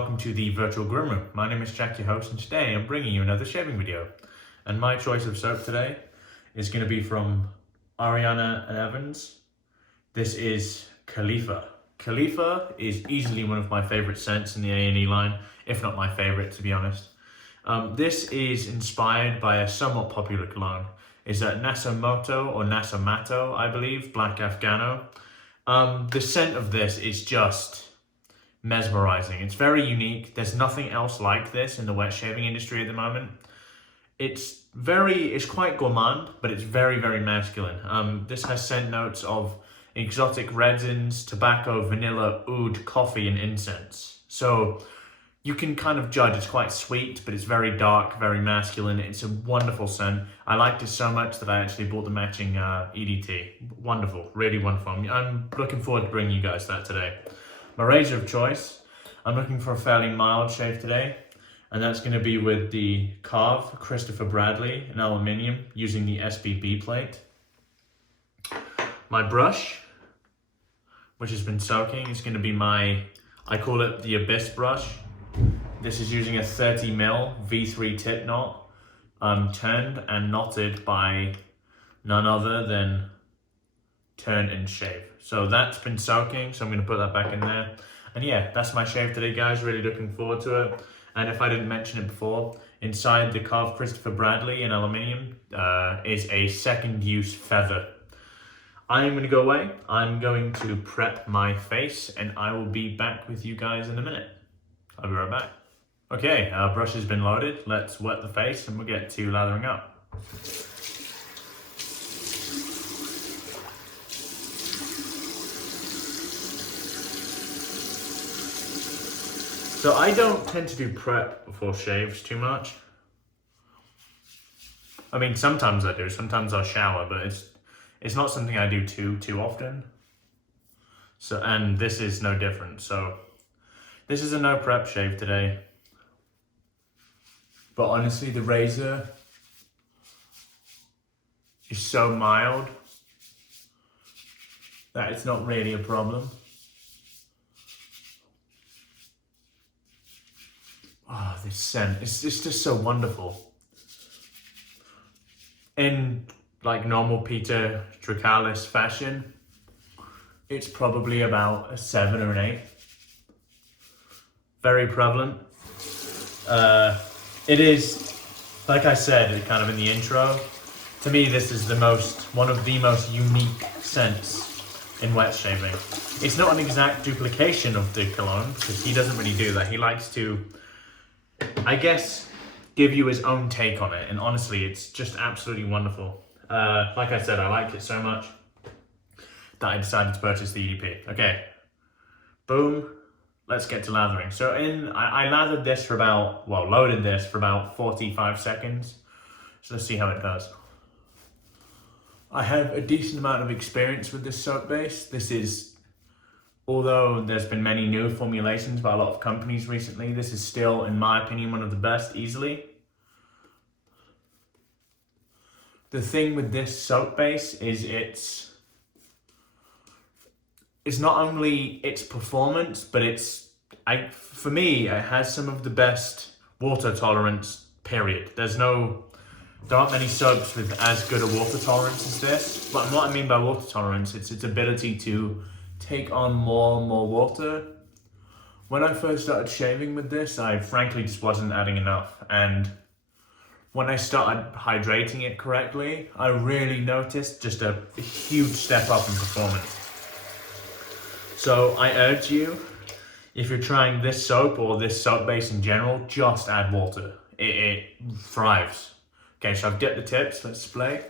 welcome to the virtual groom room. My name is Jack, your host, and today I'm bringing you another shaving video. And my choice of soap today is going to be from Ariana and Evans. This is Khalifa. Khalifa is easily one of my favorite scents in the A&E line, if not my favorite, to be honest. This is inspired by a somewhat popular cologne. It's a Nasomoto or Nasomato, I believe, Black Afghano. The scent of this is just mesmerizing. It's very unique. There's nothing else like this in the wet shaving industry at the moment. It's quite gourmand, but it's very, very masculine. This has scent notes of exotic resins, tobacco, vanilla, oud, coffee, and incense. So you can kind of judge. It's quite sweet, but it's very dark, very masculine. It's a wonderful scent. I liked it so much that I actually bought the matching EDT. Wonderful, really wonderful. I'm looking forward to bringing you guys that today. My razor of choice, I'm looking for a fairly mild shave today, and that's going to be with the Karve Christopher Bradley in aluminium using the SBB plate. My brush, which has been soaking, is going to be I call it the Abyss brush. This is using a 30mm V3 tip knot, turned and knotted by none other than TurnnShave. So that's been soaking, so I'm going to put that back in there. And yeah, that's my shave today, guys. Really looking forward to it. And if I didn't mention it before, inside the Karve Christopher Bradley in aluminium is a second use feather. I'm going to go away. I'm going to prep my face, and I will be back with you guys in a minute. I'll be right back. Okay, our brush has been loaded. Let's wet the face and we'll get to lathering up. So I don't tend to do prep before shaves too much. I mean, sometimes I do. Sometimes I'll shower, but it's not something I do too often. So, and this is no different. So this is a no prep shave today. But honestly, the razor is so mild that it's not really a problem. Oh, this scent, it's just so wonderful. In like normal Peter Tricalis fashion, it's probably about a 7 or an 8. Very prevalent. It is, like I said, kind of in the intro, to me this is one of the most unique scents in wet shaving. It's not an exact duplication of the cologne, because he doesn't really do that. He likes to, I guess, give you his own take on it, and honestly, it's just absolutely wonderful. Like I said, I like it so much that I decided to purchase the EDP. Okay, boom. Let's get to lathering. So I lathered this for loaded this for about 45 seconds. So let's see how it does. I have a decent amount of experience with this soap base. This is, although there's been many new formulations by a lot of companies recently, this is still, in my opinion, one of the best easily. The thing with this soap base is it's not only its performance, but for me, it has some of the best water tolerance, period. There aren't many soaps with as good a water tolerance as this. But what I mean by water tolerance, it's its ability to take on more and more water. When I first started shaving with this, I frankly just wasn't adding enough. And when I started hydrating it correctly, I really noticed just a huge step up in performance. So I urge you, if you're trying this soap or this soap base in general, just add water. It thrives. Okay, so I've dipped the tips, let's display.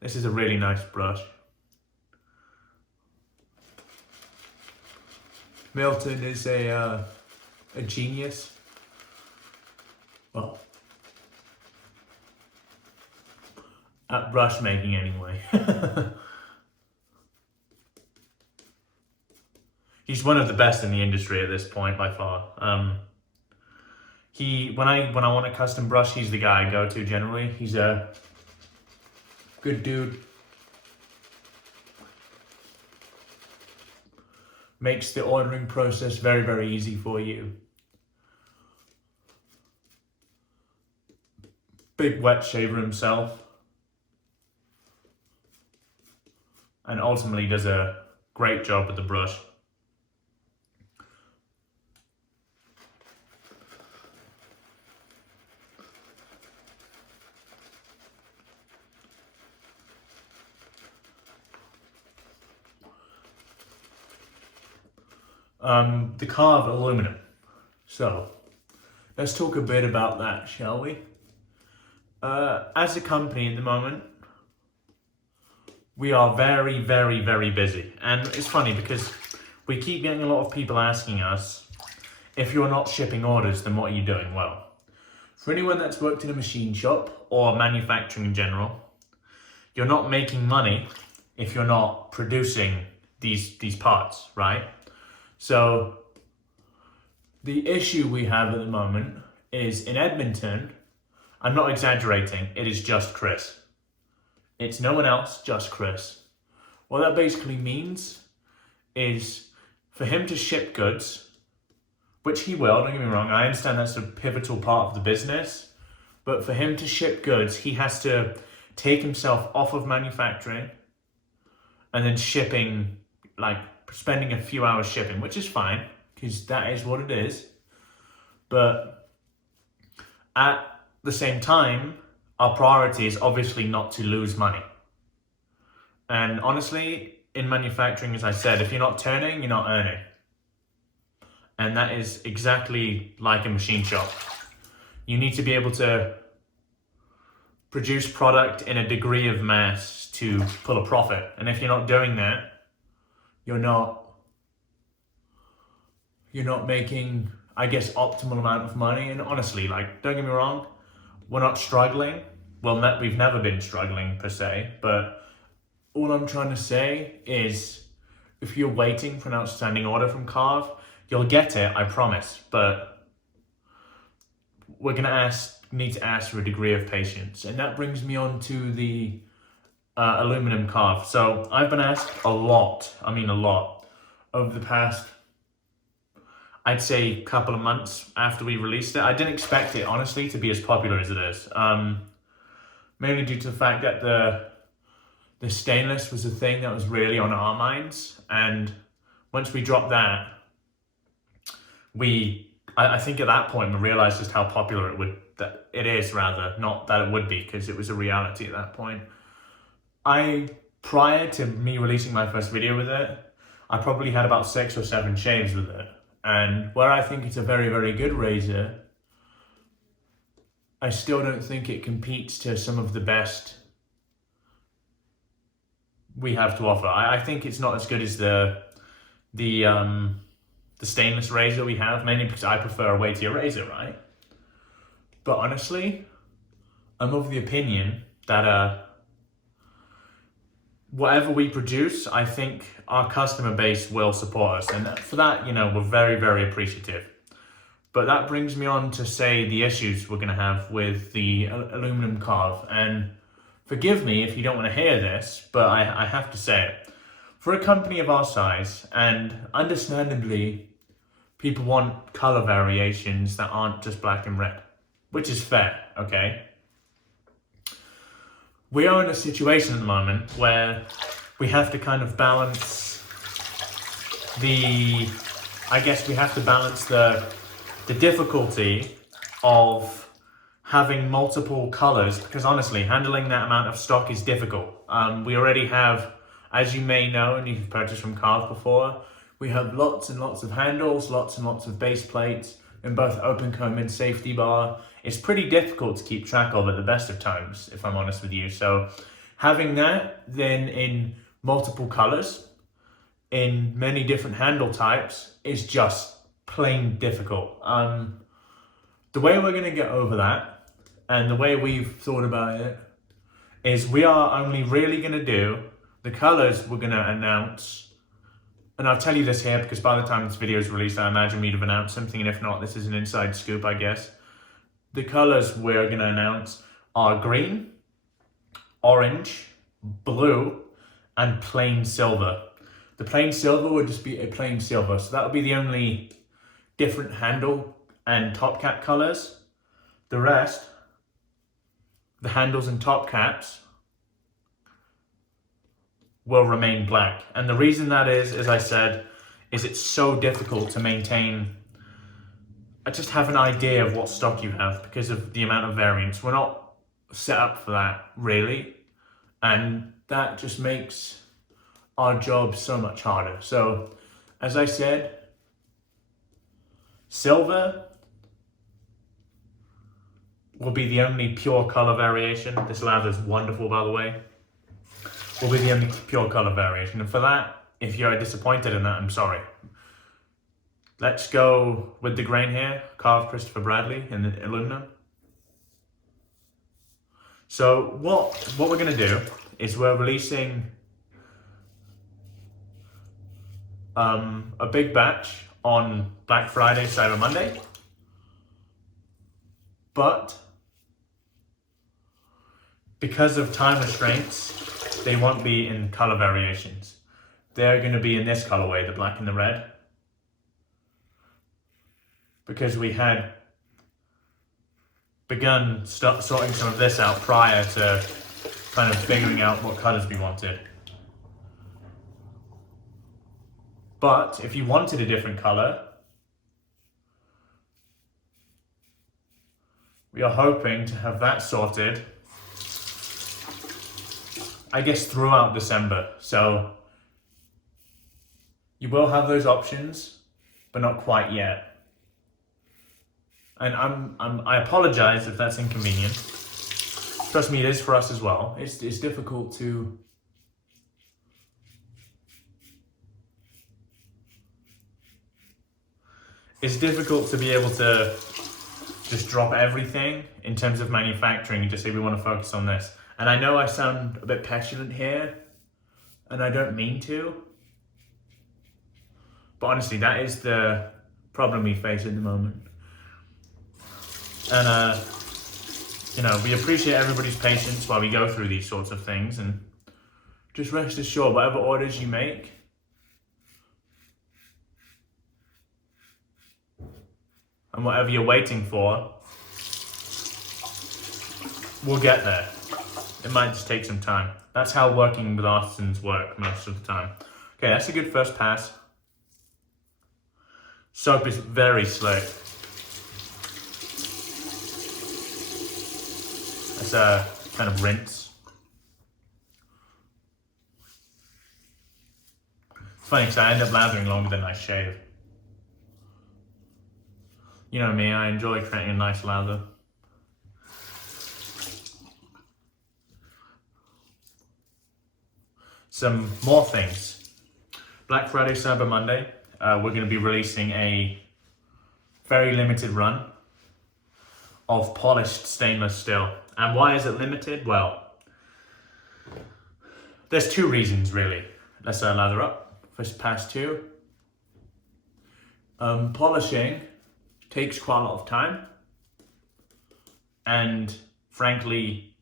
This is a really nice brush. Milton is a genius. Well, at brush making anyway. He's one of the best in the industry at this point by far. When I want a custom brush, he's the guy I go to generally. He's a Good dude. Makes the ordering process very, very easy for you. Big wet shaver himself. And ultimately does a great job with the brush. The Karve aluminum. So, let's talk a bit about that, shall we? As a company at the moment, we are very, very, very busy. And it's funny because we keep getting a lot of people asking us, if you're not shipping orders, then what are you doing? Well, for anyone that's worked in a machine shop or manufacturing in general, you're not making money if you're not producing these parts, right? So the issue we have at the moment is in Edmonton, I'm not exaggerating, it is just Chris. It's no one else, just Chris. What that basically means is for him to ship goods, which he will, don't get me wrong, I understand that's a pivotal part of the business, but for him to ship goods, he has to take himself off of manufacturing and then shipping, like spending a few hours shipping, which is fine, because that is what it is. But at the same time, our priority is obviously not to lose money. And honestly, in manufacturing, as I said, if you're not turning, you're not earning. And that is exactly like a machine shop. You need to be able to produce product in a degree of mass to pull a profit. And if you're not doing that, you're not making, I guess, optimal amount of money. And honestly, like, don't get me wrong, we're not struggling. Well, we've never been struggling per se, but all I'm trying to say is if you're waiting for an outstanding order from Karve, you'll get it, I promise, but we're gonna need to ask for a degree of patience. And that brings me on to the aluminum Karve. So I've been asked a lot, over the past, I'd say, couple of months after we released it. I didn't expect it, honestly, to be as popular as it is. Mainly due to the fact that the stainless was a thing that was really on our minds. And once we dropped that, I think at that point we realized just how popular it is, not that it would be, because it was a reality at that point. Prior to me releasing my first video with it, I probably had about 6 or 7 shaves with it. And where I think it's a very, very good razor, I still don't think it competes to some of the best we have to offer. I think it's not as good as the stainless razor we have, mainly because I prefer a weightier razor, right? But honestly, I'm of the opinion that whatever we produce, I think our customer base will support us. And for that, we're very, very appreciative. But that brings me on to say the issues we're going to have with the aluminum Karve. And forgive me if you don't want to hear this, but I have to say it. For a company of our size, and understandably, people want color variations that aren't just black and red, which is fair, okay? We are in a situation at the moment where we have to kind of balance the difficulty of having multiple colors, because honestly, handling that amount of stock is difficult. We already have, as you may know, and you've purchased from Karve before, we have lots and lots of handles, lots and lots of base plates, in both open comb and safety bar. It's pretty difficult to keep track of at the best of times, if I'm honest with you. So having that then in multiple colors, in many different handle types, is just plain difficult. The way we're gonna get over that, and the way we've thought about it, is we are only really gonna do the colors we're gonna announce. And I'll tell you this here because by the time this video is released, I imagine we'd have announced something, and if not, this is an inside scoop, I guess. The colors we're gonna announce are green, orange, blue, and plain silver. The plain silver would just be a plain silver, so that would be the only different handle and top cap colors. The rest, the handles and top caps, will remain black. And the reason that is, as I said, is it's so difficult to maintain. I just have an idea of what stock you have because of the amount of variance. We're not set up for that, really. And that just makes our job so much harder. So, as I said, silver will be the only pure color variation. This lather is wonderful, by the way. Will be the only pure color variation. And for that, if you're disappointed in that, I'm sorry. Let's go with the grain here, Carve Christopher Bradley in the aluminum. So what we're gonna do is we're releasing a big batch on Black Friday, Cyber Monday. But because of time restraints, they won't be in color variations. They're going to be in this colorway, the black and the red. Because we had begun sorting some of this out prior to kind of figuring out what colors we wanted. But if you wanted a different color, we are hoping to have that sorted, I guess, throughout December. So you will have those options, but not quite yet. And I apologize if that's inconvenient. Trust me, it is for us as well. It's difficult to be able to just drop everything in terms of manufacturing and just say we want to focus on this. And I know I sound a bit petulant here, and I don't mean to, but honestly, that is the problem we face at the moment. And you know, we appreciate everybody's patience while we go through these sorts of things, and just rest assured, whatever orders you make, and whatever you're waiting for, we'll get there. It might just take some time. That's how working with artisans work most of the time. Okay, that's a good first pass. Soap is very slick. That's a kind of rinse. It's funny because I end up lathering longer than I shave. You know me, I enjoy creating a nice lather. Some more things. Black Friday, Cyber Monday, we're going to be releasing a very limited run of polished stainless steel. And why is it limited? Well, there's two reasons really. Let's lather up. First pass two. Polishing takes quite a lot of time. And frankly,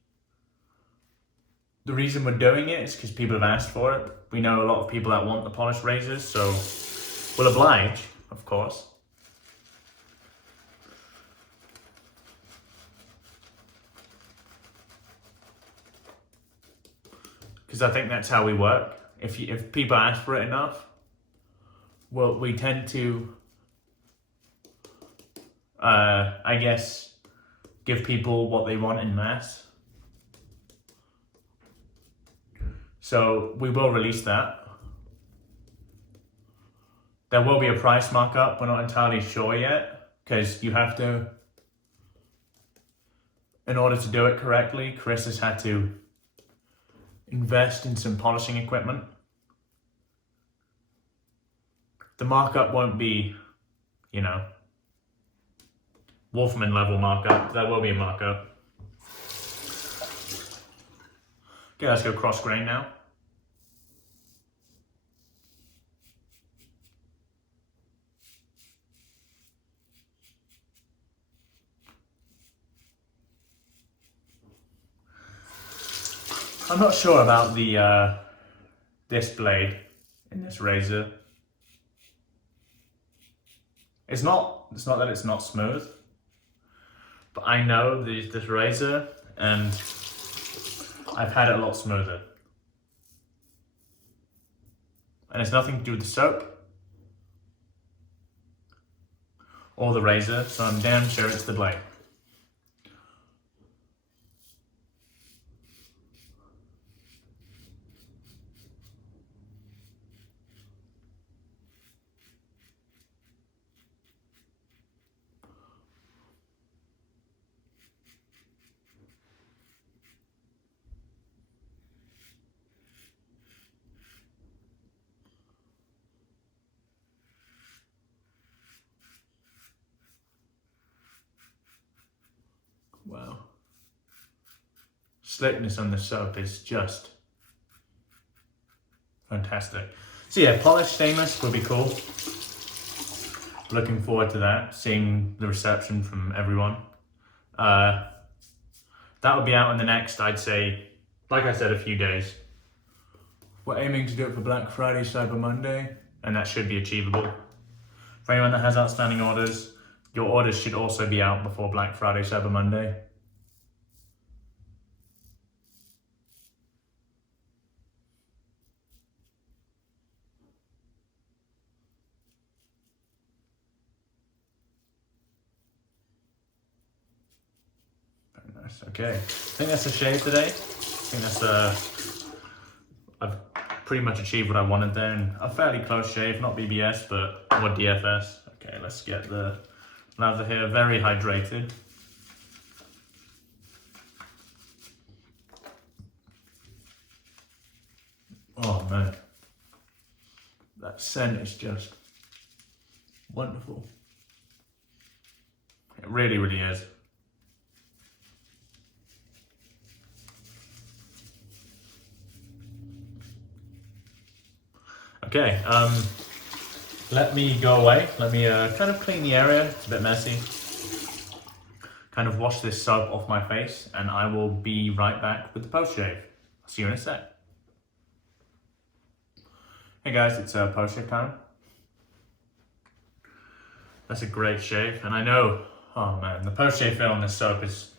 the reason we're doing it is because people have asked for it. We know a lot of people that want the polished razors, so we'll oblige, of course. Because I think that's how we work. If people ask for it enough, well, we tend to, I guess, give people what they want in mass. So we will release that. There will be a price markup. We're not entirely sure yet because you have to, in order to do it correctly, Chris has had to invest in some polishing equipment. The markup won't be, you know, Wolfman level markup. There will be a markup. Okay, let's go cross grain now. I'm not sure about the this blade in this razor. It's not that it's not smooth, but I know this razor, and I've had it a lot smoother. And it's nothing to do with the soap or the razor, so I'm damn sure it's the blade. Wow. Slickness on the soap is just fantastic. So yeah, polished stainless will be cool. Looking forward to that, seeing the reception from everyone. That will be out in the next, I'd say, like I said, a few days. We're aiming to do it for Black Friday, Cyber Monday, and that should be achievable. For anyone that has outstanding orders, your orders should also be out before Black Friday, Cyber Monday. Very nice, okay. I think that's a shave today. I think that's I've pretty much achieved what I wanted there, and a fairly close shave, not BBS, but more DFS. Okay, let's get the lather here, very hydrated. Oh man, that scent is just wonderful. It really, really is. Okay, let me go away. Let me kind of clean the area. It's a bit messy. Kind of wash this soap off my face, and I will be right back with the post shave. I'll see you in a sec. Hey guys, it's post shave time. That's a great shave, and I know, oh man, the post shave feel on this soap is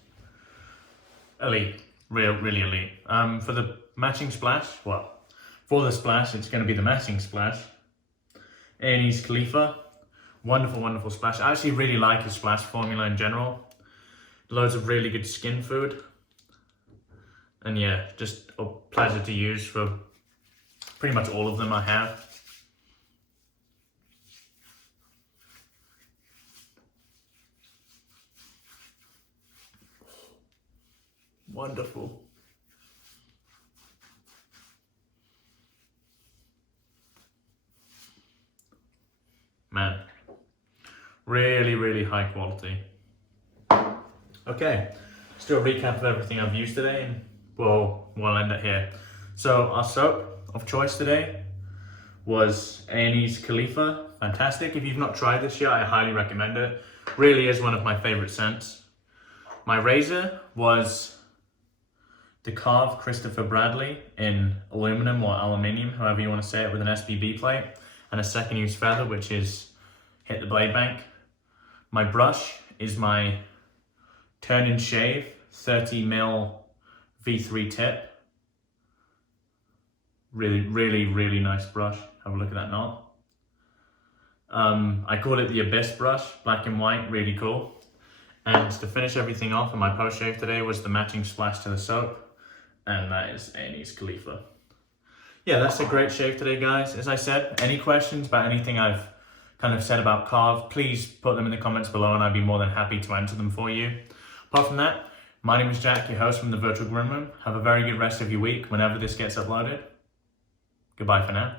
elite, really elite. For the matching splash, well, for the splash, it's going to be the matching splash. Ariana's Khalifa, wonderful splash. I actually really like his splash formula in general. Loads of really good skin food. And yeah, just a pleasure to use for pretty much all of them I have. Wonderful. Man, really high quality. Okay, let's do a recap of everything I've used today, and we'll end it here. So our soap of choice today was Ariana's Khalifa. Fantastic. If you've not tried this yet, I highly recommend it. Really is one of my favorite scents. My razor was the Karve Christopher Bradley in aluminum or aluminium, however you want to say it, with an SBB plate and a second use feather, which is hit the blade bank. My brush is my TurnnShave 30mm V3 tip. Really nice brush. Have a look at that knob. I call it the Abyss brush, black and white, really cool. And to finish everything off in my post shave today was the matching splash to the soap, and that is Ariana's Khalifa. Yeah, that's a great shave today, guys. As I said, any questions about anything I've kind of said about Karve, please put them in the comments below and I'd be more than happy to answer them for you. Apart from that, my name is Jack, your host from the Virtual Green Room. Have a very good rest of your week whenever this gets uploaded. Goodbye for now.